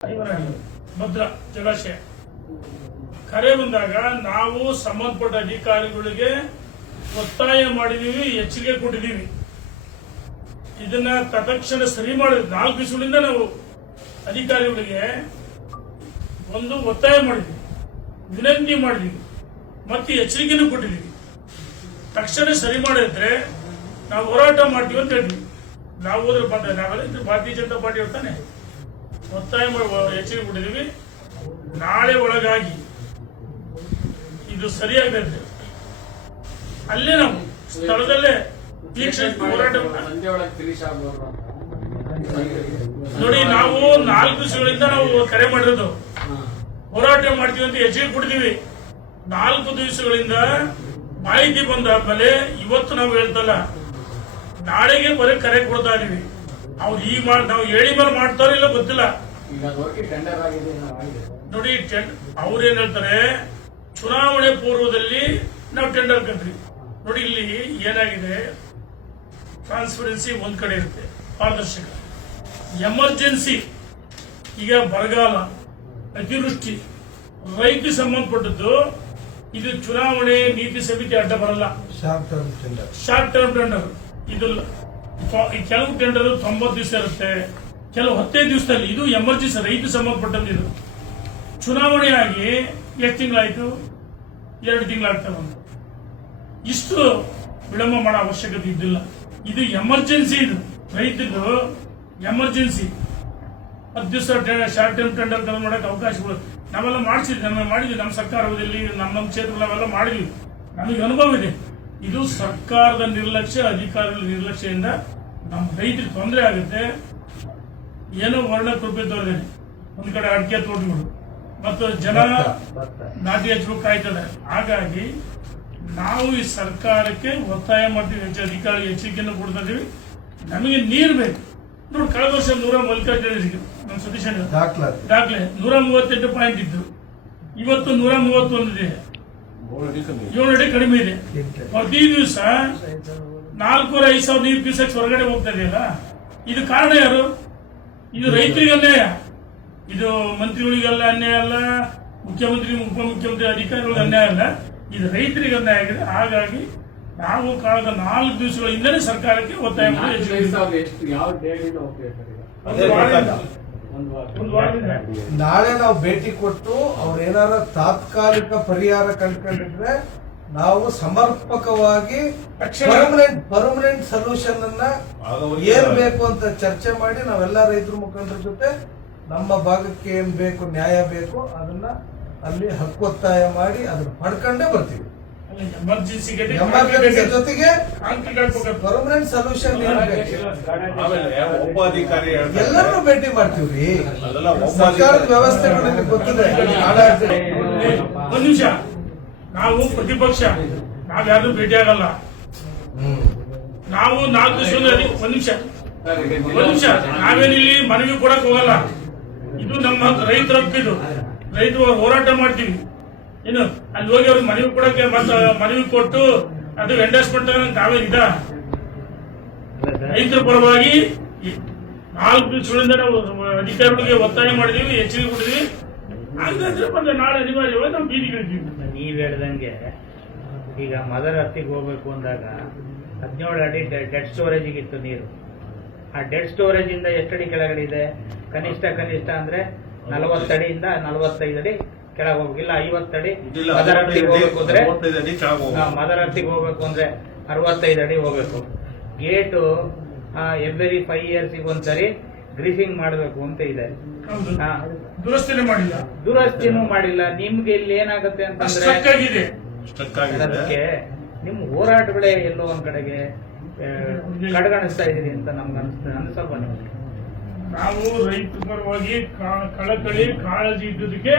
ಭದ್ರಾ ಜಲಾಶಯ. ಕರೆ ಬಂದಾಗ ನಾವು ಸಂಬಂಧಪಟ್ಟ ಅಧಿಕಾರಿಗಳಿಗೆ ಒತ್ತಾಯ ಮಾಡಿದೀವಿ, ಎಚ್ಚರಿಕೆ ಕೊಟ್ಟಿದ್ದೀವಿ ಇದನ್ನ ತತ್ಕ್ಷಣ ಸರಿ ಮಾಡಿದ್ವಿ ನಾಲ್ಕು ದಿವಸಗಳಿಂದ ನಾವು ಅಧಿಕಾರಿಗಳಿಗೆ ಒಂದು ಒತ್ತಾಯ ಮಾಡಿದ್ವಿ, ವಿನಂತಿ ಮಾಡಿದ್ವಿ, ಮತ್ತೆ ಎಚ್ಚರಿಕೆನೂ ಕೊಟ್ಟಿದ್ದೀವಿ ತಕ್ಷಣ ಸರಿ ಮಾಡಿದ್ರೆ ನಾವು ಹೋರಾಟ ಮಾಡ್ತೀವಿ ಅಂತ ಹೇಳಿದ್ವಿ. ನಾವು ಹೋದ್ರೆ ಬಂದ ನಾವೆಲ್ಲ ಭಾರತೀಯ ಜನತಾ ಪಾರ್ಟಿ ಇರ್ತಾನೆ ಒತ್ತಾಯ ಎಚ್ಚರಿಕೆ ಕೊಟ್ಟಿದ್ದೀವಿ. ನಾಳೆ ಒಳಗಾಗಿ ಇದು ಸರಿಯಾಗದಂತೆ ಅಲ್ಲೇ ನಾವು ಸ್ಥಳದಲ್ಲೇ ಹೋರಾಟ ನೋಡಿ, ನಾವು ನಾಲ್ಕು ದಿವಸಗಳಿಂದ ನಾವು ಕರೆ ಮಾಡಿರೋದು. ಹೋರಾಟ ಮಾಡ್ತೀವಿ ಅಂತ ಎಚ್ಚರಿಕೆ ಕೊಡ್ತೀವಿ ನಾಲ್ಕು ದಿವಸಗಳಿಂದ ಮಾಹಿತಿ ಬಂದಾದ್ಮೇಲೆ ಇವತ್ತು ನಾವು ಹೇಳ್ತಲ್ಲ, ನಾಳೆಗೆ ಬರೀ ಕರೆ ಕೊಡ್ತಾ ಇದೀವಿ. ಅವ್ರು ಈಗ ಮಾಡಿ ನಾವು ಹೇಳಿ ಮೇಲೆ ಮಾಡ್ತಾರೋ ಇಲ್ಲ ಗೊತ್ತಿಲ್ಲ. ಈಗ ಟೆಂಡರ್ ಆಗಿದೆ ಏನೋ ಆಗಿದೆ ನೋಡಿ ಅವ್ರ ಅವ್ರೇನ್ ಹೇಳ್ತಾರೆ? ಚುನಾವಣೆ ಪೂರ್ವದಲ್ಲಿ ನಾವು ಟೆಂಡರ್ ಕಂಟ್ರಿ ನೋಡಿ ಇಲ್ಲಿ ಏನಾಗಿದೆ? ಟ್ರಾನ್ಸ್ಪರೆನ್ಸಿ ಒಂದ್ ಕಡೆ ಇರುತ್ತೆ ಪಾರದರ್ಶಕ. ಎಮರ್ಜೆನ್ಸಿ ಈಗ ಬರಗಾಲ ಅತಿವೃಷ್ಟಿ ರೈತ ಸಂಬಂಧಪಟ್ಟದ್ದು ಇದು ಚುನಾವಣೆ ನೀತಿ ಸಮಿತಿ ಅಡ್ಡ ಬರಲ್ಲ. Short term tender short term tender ಇದು ಕೆಲವು ಟೆಂಡರ್ ತೊಂಬತ್ತು ದಿವಸ ಇರುತ್ತೆ. ಕೆಲವು ಹತ್ತೇ ದಿವಸದಲ್ಲಿ ಇದು ಎಮರ್ಜೆನ್ಸಿ ರೈತ ಸಂಬಂಧಪಟ್ಟದ್ದು ಇದು ಚುನಾವಣೆ ಆಗಿ ಎಷ್ಟು ತಿಂಗಳಾಯ್ತು? ಎರಡು ತಿಂಗಳಾಗ್ತಾ ಬಂತು. ಇಷ್ಟು ವಿಳಂಬ ಮಾಡೋ ಅವಶ್ಯಕತೆ ಇದ್ದಿಲ್ಲ. ಇದು ಎಮರ್ಜೆನ್ಸಿ ಇದು. ರೈತರದು ಎಮರ್ಜೆನ್ಸಿ. ಹತ್ತು ದಿವಸ ಶಾರ್ಟ್ ಟರ್ಮ್ ಟೆಂಡರ್ ಮಾಡಕ್ಕೆ ಅವಕಾಶಗಳು ನಾವೆಲ್ಲ ಮಾಡಿಸಿದ್ವಿ ನಮ್ಮ ಮಾಡಿದ್ವಿ, ನಮ್ಮ ಸರ್ಕಾರದಲ್ಲಿ ನಮ್ಮ ನಮ್ಮ ಕ್ಷೇತ್ರ ನಾವೆಲ್ಲ ಮಾಡಿದ್ವಿ. ನಮಗೆ ಅನುಭವ ಇದೆ. ಇದು ಸರ್ಕಾರದ ನಿರ್ಲಕ್ಷ್ಯ ಅಧಿಕಾರಿಗಳ ನಿರ್ಲಕ್ಷ್ಯದಿಂದ ನಮ್ಮ ರೈತರಿಗೆ ತೊಂದರೆ ಆಗುತ್ತೆ. ಏನೋ ವರ್ಣ ಕೃಪೆ ತೋರಿದ್ದೇನೆ ಒಂದ್ ಕಡೆ ಅಡಿಕೆ ತೋಟಗಳು. ಮತ್ತು ಜನ ನಾಟಿ ಹೆಚ್ಚು ಕಾಯ್ತದೆ. ಹಾಗಾಗಿ ನಾವು ಈ ಸರ್ಕಾರಕ್ಕೆ ಒತ್ತಾಯ ಮಾಡ್ತೀವಿ ಹೆಚ್ಚು ಅಧಿಕಾರಿ ಎಚ್ಚರಿಕೆಯನ್ನು ಕೊಡ್ತಾ ಇದೀವಿ. ನಮಗೆ ನೀರು ಬೇಕು. ನೋಡಿ ಕಳೆದ ವರ್ಷ ನೂರ ಮಲ್ಲಿಕಾರ್ಜುನ ನಮ್ಮ ಸತೀಶ್ ದಾಖಲೆ ನೂರ ಮೂವತ್ತೆಂಟು ಪಾಯಿಂಟ್ ಇದ್ದು. ಇವತ್ತು ನೂರ ಮೂವತ್ತೊಂದು ಇದೆ. ಏಳು ಅಡಿ ಕಡಿಮೆ ಇದೆ. ಪ್ರತಿ ದಿವಸ ನಾಲ್ಕೂರ ಐದು ಸಾವಿರ ನೀರು ಪೀಸಕ್ಕೆ ಹೊರಗಡೆ ಹೋಗ್ತಾ ಇದೆಯಲ್ಲ? ಇದು ಕಾರಣ ಯಾರು? ಇದು ರೈತರಿಗೆ ಅನ್ಯಾಯ ಇದು ಮಂತ್ರಿಗಳಿಗೆಲ್ಲ ಅನ್ಯಾಯ ಅಲ್ಲ ಮುಖ್ಯಮಂತ್ರಿ ಉಪಮುಖ್ಯಮಂತ್ರಿ ಅಧಿಕಾರಿಗಳಿಗೆ ಅನ್ಯಾಯ ಅಲ್ಲ. ಇದು ರೈತರಿಗೆ ಅನ್ಯಾಯ ಆಗಿದೆ. ಹಾಗಾಗಿ ನಾವು ಕಾಲದ ನಾಲ್ಕು ದಿವಸಗಳಿಂದಲೇ ಸರ್ಕಾರಕ್ಕೆ ಒತ್ತಾಯ ಅವ್ರು ನಾಳೆ ನಾವು ಭೇಟಿ ಕೊಟ್ಟು ಅವ್ರೇನಾರ ತಾತ್ಕಾಲಿಕ ಪರಿಹಾರ ಕಂಡುಕೊಂಡಿದ್ರೆ ನಾವು ಸಮರ್ಪಕವಾಗಿ ಪರ್ಮನೆಂಟ್ ಪರ್ಮನೆಂಟ್ ಸೊಲ್ಯೂಷನ್ ಅನ್ನ ಏನ್ ಬೇಕು ಅಂತ ಚರ್ಚೆ ಮಾಡಿ ನಾವೆಲ್ಲ ರೈತರ ಮುಖಂಡರ ಜೊತೆ ನಮ್ಮ ಭಾಗಕ್ಕೆ ಏನ್ ಬೇಕು ನ್ಯಾಯ ಬೇಕು ಅದನ್ನ ಅಲ್ಲಿ ಹಕ್ಕೊತ್ತಾಯ ಮಾಡಿ ಅದನ್ನ ಪಡ್ಕೊಂಡೇ ಬರ್ತೀವಿ ಎಮರ್ಜೆನ್ಸಿ ಜೊತೆಗೆ ಪರ್ಮನೆಂಟ್ ಸೊಲ್ಯೂಷನ್ ಏನ್ ಬೇಕು ಆಮೇಲೆ ಒಬ್ಬ ಅಧಿಕಾರಿ ಹೇಳ್ತಾರೆ, ಎಲ್ಲರನ್ನೂ ಭೇಟಿ ಮಾಡ್ತೀವ್ರಿ ಸರ್ಕಾರದ ವ್ಯವಸ್ಥೆ ವ್ಯವಸ್ಥೆಗಳು ನಿಮಗೆ ಗೊತ್ತಿದೆ ಒಂದ್ ನಿಮಿಷ ನಾವು ಪ್ರತಿಪಕ್ಷ ನಾವ್ ಯಾರು ಭೇಟಿ ಆಗಲ್ಲ. ನಾವು ನಾಲ್ಕು ದಿವಸದಲ್ಲಿ ಒಂದ್ ನಿಮಿಷ. ಒಂದ್ ನಿಮಿಷ, ನಾವೇನಿಲ್ಲಿ ಮನವಿ ಕೊಡಕ್ ಹೋಗಲ್ಲ. ಇದು ನಮ್ಮ ರೈತರ ಹಕ್ಕಿದು ರೈತರು ಹೋರಾಟ ಮಾಡ್ತೀವಿ. ಏನು ಅಲ್ಲಿ ಹೋಗಿ ಅವ್ರಿಗೆ ಮನವಿ ಕೊಡಕ್ಕೆ ಮನವಿ ಕೊಟ್ಟು ಅದು ಎಂಡರ್ಸ್ಮೆಂಟ್ ನಾವೇ ಇದ ರೈತರ ಪರವಾಗಿ ನಾಲ್ಕು ದಿವಸಗಳಿಂದ ನಾವು ಅಧಿಕಾರಿಗಳಿಗೆ ಒತ್ತಾಯ ಮಾಡಿದೀವಿ, ಎಚ್ಚರಿಕೆ ಕೊಟ್ಟಿದೀವಿ. ಹಾಗಾದ್ರೆ ಮತ್ತೆ ನಾಳೆ ಅನಿವಾರ್ಯವಾಗಿ ನಾವು ಹೇಳ್ದಂಗೆ ಈಗ ಮದರ್ ಹತ್ತಿಗೆ ಹೋಗ್ಬೇಕು ಅಂದಾಗ ಹದಿನೇಳು ಅಡಿ ಡೆಡ್ ಸ್ಟೋರೇಜ್ ಇತ್ತು ನೀರು. ಆ ಡೆಡ್ ಸ್ಟೋರೇಜ್ ಇಂದ ಎಷ್ಟಡಿ ಕೆಳಗಡೆ ಇದೆ? ಕನಿಷ್ಠ ಕನಿಷ್ಠ ಅಂದ್ರೆ ನಲವತ್ತಡಿಯಿಂದ ನಲವತ್ತೈದು ಅಡಿ ಕೆಳಗೆ ಹೋಗಿಲ್ಲ ಐವತ್ತಡಿ ಮದರ್ ಹತ್ತಿಗೆ ಹೋಗ್ಬೇಕು ಅಂದ್ರೆ. ಮದರ್ ಹತ್ತಿಗೆ ಹೋಗ್ಬೇಕು ಅಂದ್ರೆ ಅರವತ್ತೈದು ಅಡಿ ಹೋಗ್ಬೇಕು. ಗೇಟು ಎವ್ರಿ ಫೈವ್ ಇಯರ್ಸ್ ಒಂದ್ಸರಿ ಗ್ರೀಸಿಂಗ್ ಮಾಡಬೇಕು ಅಂತ ಇದೆ. ದುರಸ್ತಿನೂ ಮಾಡಿಲ್ಲ. ದುರಸ್ತಿನೂ ಮಾಡಿಲ್ಲ. ನಿಮ್ಗೆ ಇಲ್ಲಿ ಏನಾಗುತ್ತೆ ಅಂತಂದ್ರೆ ಅದಕ್ಕೆ ನಿಮ್ ಹೋರಾಟಗಳೇ ಎಲ್ಲೋ ಒಂದ್ ಕಡೆಗೆ ಕಡೆಗಣಿಸ್ತಾ ಇದೀರಿ ಅಂತ ನಮ್ಗೆ ಅನಿಸ್ತದೆ ಅನ್ಸಲ್ವಾ ನಿಮ್ಗೆ? ನಾವು ರೈತ ಪರವಾಗಿ ಕಾ- ಕಳಕಳಿ ಕಾಳಜಿ ಇದ್ದುದಕ್ಕೆ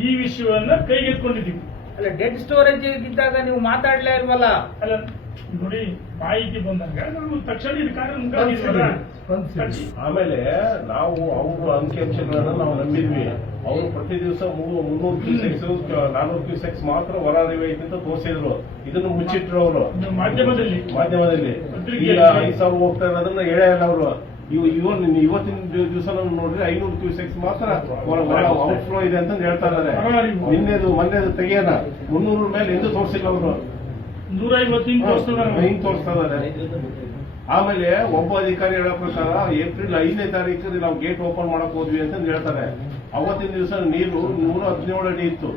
ಈ ವಿಷಯವನ್ನ ಕೈಗೆತ್ಕೊಂಡಿದ್ದೀವಿ ಅಲ್ಲ ಡೆಡ್ ಸ್ಟೋರೇಜ್ ಇದ್ದಾಗ ನೀವು ಮಾತಾಡ್ಲೇ ಇಲ್ವಲ್ಲ? ಅಲ್ಲ ನೋಡಿ ಮಾಹಿತಿ ಬಂದಾಗ ನಾವು ತಕ್ಷಣ. ಆಮೇಲೆ ನಾವು ಅವ್ರ ಅಂಕಿಅಂಶಗಳನ್ನ ನಾವು ನಂಬಿದ್ವಿ. ಅವರು ಪ್ರತಿ ದಿವಸ ಮುನ್ನೂರು ಕ್ಯೂಸೆಕ್ಸ್ ನಾನೂರು ಕ್ಯೂಸೆಕ್ಸ್ ಮಾತ್ರ ಹೊರ ಹರಿವೆ ಐತೆ ಅಂತ ತೋರಿಸಿದ್ರು. ಇದನ್ನು ಮುಚ್ಚಿಟ್ರು ಅವರು. ಮಾಧ್ಯಮದಲ್ಲಿ. ಮಾಧ್ಯಮದಲ್ಲಿ. ಈಗ ಐದು ಸಾವಿರ ಹೋಗ್ತಾ ಇರೋದನ್ನ ಹೇಳೇ ಇಲ್ಲ ಅವರು. ಇವ್ ಇವನ್ ಇವತ್ತಿನ ದಿವಸ ನೋಡಿದ್ರೆ ಐನೂರು ಕ್ಯೂಸೆಕ್ಸ್ ಮಾತ್ರ ಔಟ್ಫ್ಲೋ ಇದೆ ಅಂತ ಹೇಳ್ತಾ ಇದ್ದಾರೆ. ನಿನ್ನೆದು ಮೊನ್ನೆದು ತೆಗಿಯೋಣ. ಮುನ್ನೂರ ಮೇಲೆ ಎಂದು ತೋರಿಸಿಲ್ಲ ಅವರು. ನೂರ ತೋರಿಸ್ತದ ಹಿಂಗ್ ತೋರಿಸ್ತಾ ಇದ್ದಾರೆ. ಆಮೇಲೆ ಒಬ್ಬ ಅಧಿಕಾರಿ ಹೇಳೋ ಪ್ರಕಾರ ಏಪ್ರಿಲ್ ಐದನೇ ತಾರೀಕು ನಾವು ಗೇಟ್ ಓಪನ್ ಮಾಡಕ್ ಹೋದ್ವಿ ಅಂತ ಹೇಳ್ತಾರೆ. ಅವತ್ತಿನ ದಿವಸ ನೀರು ನೂರ ಹದಿನೇಳು ಅಡಿ ಇತ್ತು.